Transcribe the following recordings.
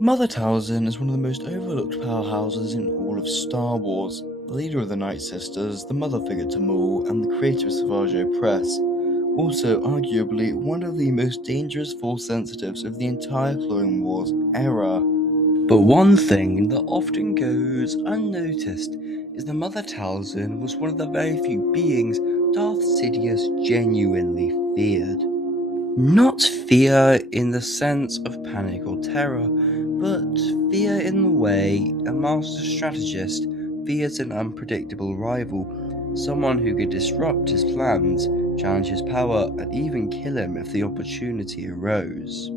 Mother Talzen is one of the most overlooked powerhouses in all of Star Wars. The leader of the Night Sisters, the mother figure to Maul, and the creator of Savage Press. Also, arguably, one of the most dangerous Force sensitives of the entire Clone Wars era. But one thing that often goes unnoticed is that Mother Talzin was one of the very few beings Darth Sidious genuinely feared. Not fear in the sense of panic or terror, but fear in the way a master strategist fears an unpredictable rival, someone who could disrupt his plans, challenge his power, and even kill him if the opportunity arose.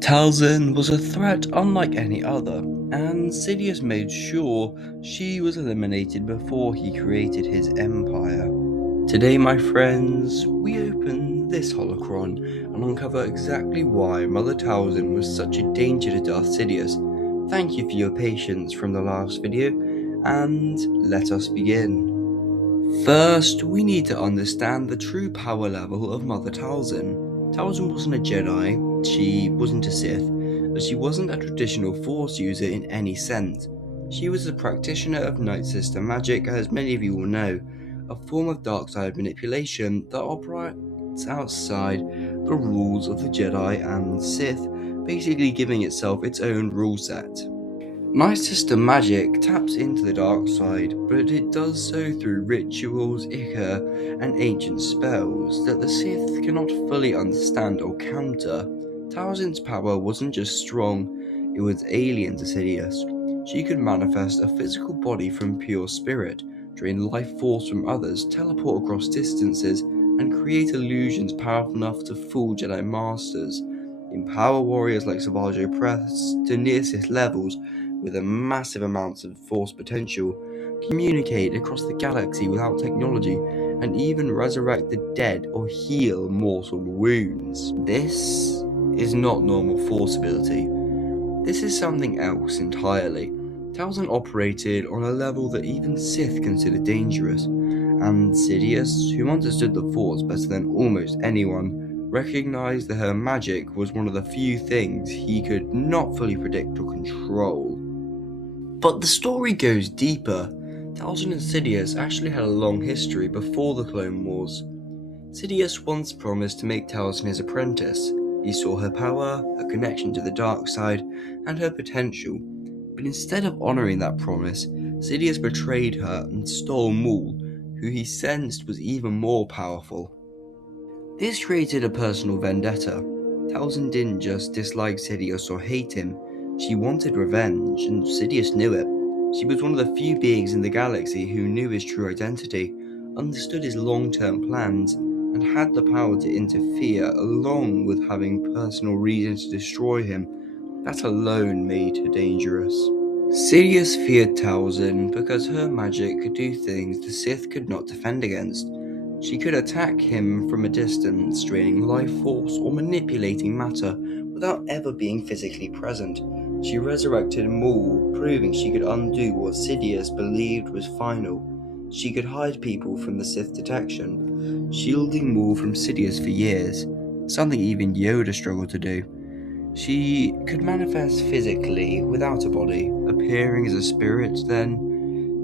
Talzin was a threat unlike any other, and Sidious made sure she was eliminated before he created his empire. Today, my friends, we open this holocron and uncover exactly why Mother Talzin was such a danger to Darth Sidious. Thank you for your patience from the last video, and let us begin. First, we need to understand the true power level of Mother Talzin. Talzin wasn't a Jedi, she wasn't a Sith, but she wasn't a traditional Force user in any sense. She was a practitioner of Night Sister magic, as many of you will know, a form of dark side manipulation that operates outside the rules of the Jedi and Sith, basically giving itself its own rule set. Night Sister magic taps into the dark side, but it does so through rituals, ichor, and ancient spells that the Sith cannot fully understand or counter. Talzin's power wasn't just strong, it was alien to Sidious. She could manifest a physical body from pure spirit, drain life force from others, teleport across distances, and create illusions powerful enough to fool Jedi Masters, empower warriors like Savage Press to near Sith levels with a massive amounts of force potential, communicate across the galaxy without technology, and even resurrect the dead or heal mortal wounds. This is not normal force ability. This is something else entirely. Talzin operated on a level that even Sith considered dangerous, and Sidious, who understood the Force better than almost anyone, recognized that her magic was one of the few things he could not fully predict or control. But the story goes deeper. Talzin and Sidious actually had a long history before the Clone Wars. Sidious once promised to make Talzin his apprentice. He saw her power, her connection to the dark side, and her potential. But instead of honoring that promise, Sidious betrayed her and stole Maul, who he sensed was even more powerful. This created a personal vendetta. Talzin didn't just dislike Sidious or hate him, she wanted revenge, and Sidious knew it. She was one of the few beings in the galaxy who knew his true identity, understood his long-term plans, and had the power to interfere, along with having personal reasons to destroy him. That alone made her dangerous. Sidious feared Talzin because her magic could do things the Sith could not defend against. She could attack him from a distance, draining life force or manipulating matter without ever being physically present. She resurrected Maul, proving she could undo what Sidious believed was final. She could hide people from the Sith detection, shielding Maul from Sidious for years, something even Yoda struggled to do. She could manifest physically without a body, appearing as a spirit, then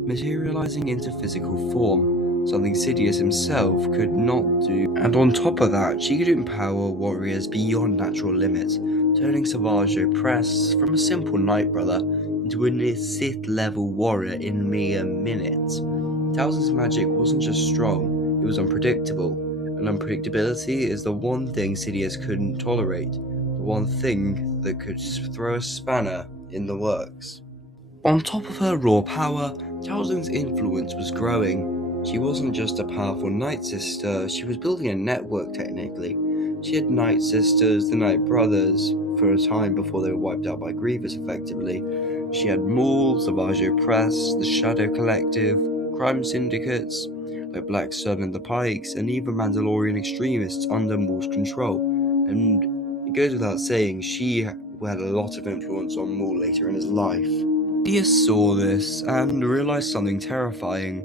materializing into physical form, something Sidious himself could not do. And on top of that, she could empower warriors beyond natural limits, turning Savage Press from a simple Night Brother into a near Sith-level warrior in mere minutes. Talzin's magic wasn't just strong, it was unpredictable, and unpredictability is the one thing Sidious couldn't tolerate. The one thing that could throw a spanner in the works. On top of her raw power, Talzin's influence was growing. She wasn't just a powerful Night Sister, she was building a network technically. She had Night Sisters, the Night Brothers, for a time before they were wiped out by Grievous effectively. She had Maul, Savage Press, the Shadow Collective, crime syndicates like Black Sun and the Pikes, and even Mandalorian extremists under Maul's control. And it goes without saying, she had a lot of influence on Maul later in his life. Sidious saw this and realized something terrifying.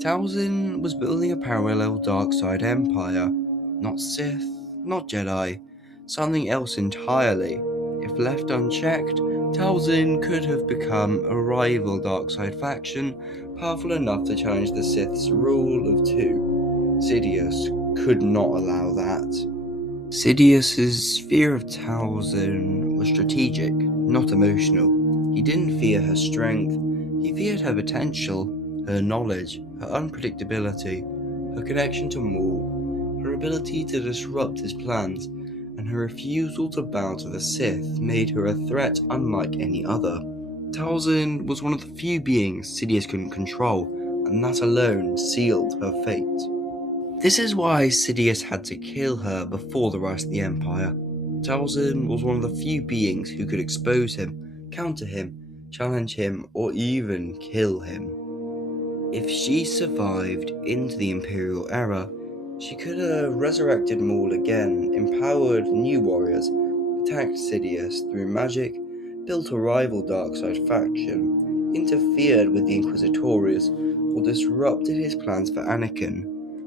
Talzin was building a parallel dark side empire. Not Sith, not Jedi, something else entirely. If left unchecked, Talzen could have become a rival dark side faction, powerful enough to challenge the Sith's rule of two. Sidious could not allow that. Sidious's fear of Talzen was strategic, not emotional. He didn't fear her strength, he feared her potential, her knowledge, her unpredictability, her connection to Maul, her ability to disrupt his plans, and her refusal to bow to the Sith made her a threat unlike any other. Talzen was one of the few beings Sidious couldn't control, and that alone sealed her fate. This is why Sidious had to kill her before the rise of the Empire. Talzen was one of the few beings who could expose him, counter him, challenge him, or even kill him. If she survived into the Imperial era, she could have resurrected Maul again, empowered new warriors, attacked Sidious through magic, built a rival darkside faction, interfered with the Inquisitorius, or disrupted his plans for Anakin.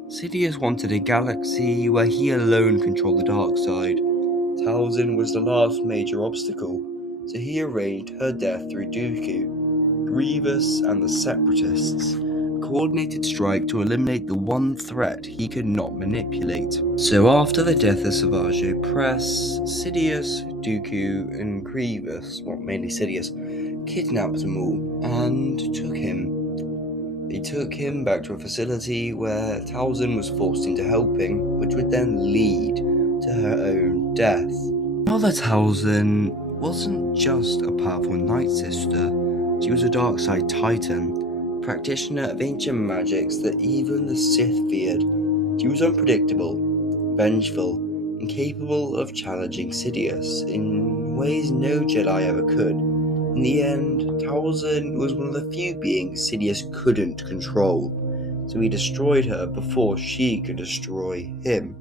Sidious wanted a galaxy where he alone controlled the dark side. Talzen was the last major obstacle, so he arranged her death through Dooku, Grievous, and the Separatists. A coordinated strike to eliminate the one threat he could not manipulate. So after the death of Savage Opress, Sidious, Dooku, and Grievous, well mainly Sidious, kidnapped Maul and took him. They took him back to a facility where Talzen was forced into helping, which would then lead to her own death. Mother Talzen wasn't just a powerful Night Sister, she was a dark side titan, practitioner of ancient magics that even the Sith feared. She was unpredictable, vengeful, and capable of challenging Sidious in ways no Jedi ever could. In the end, Talzen was one of the few beings Sidious couldn't control, so he destroyed her before she could destroy him.